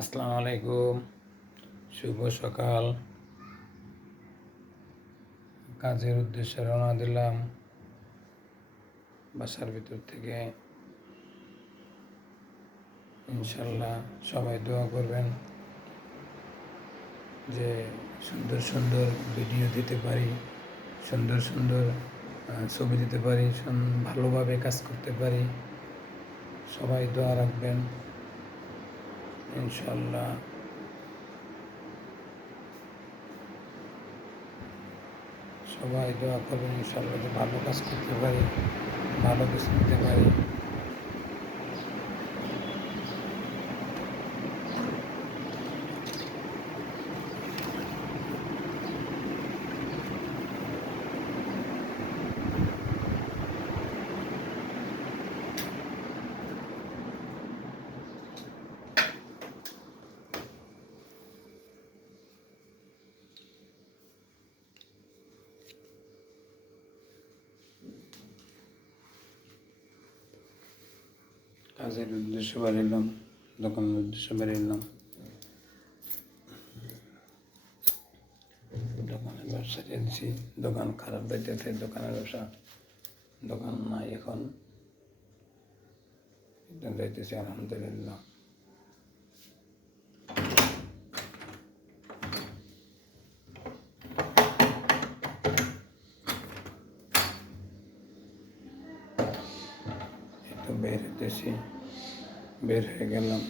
আসসালামু আলাইকুম, শুভ সকাল। কাজের উদ্দেশ্যে রওনা দিলাম বাসার ভিতর থেকে। ইনশাল্লাহ সবাই দোয়া করবেন যে সুন্দর সুন্দর ভিডিও দিতে পারি, সুন্দর সুন্দর ছবি দিতে পারি, ভালোভাবে কাজ করতে পারি। সবাই দোয়া রাখবেন ইনশাল্লাহ। সবাই দোয়া করবেন ইনশাল্লাহ যে ভালো কাজ করতে পারি, ভালো কিছু দিতে পারি। কাজের উদ্দেশ্যে বেরিলাম, দোকানের উদ্দেশ্যে বেরিলাম। দোকানের ব্যবসা চলছি, দোকান খারাপ যাইতেছে, দোকানের ব্যবসা, দোকান নাই এখন, যাইতেছি আলহামদুলিল্লাহ। একটু বের হইতেছি, বের হয়ে গেলাম।